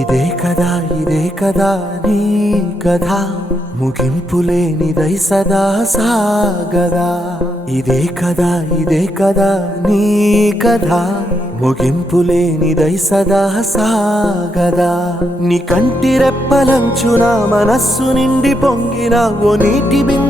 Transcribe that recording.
ఇదే కదా ఇదే కదా నీ కథ. ముగింపు లేనిదై సదా సాగదా. ఇదే కదా ఇదే కదా నీ కథ. ముగింపు లేనిదై సదా సాగదా. నీ కంటి రెప్పలంచున మనస్సు నిండి పొంగిన ఓ నీటి బిందు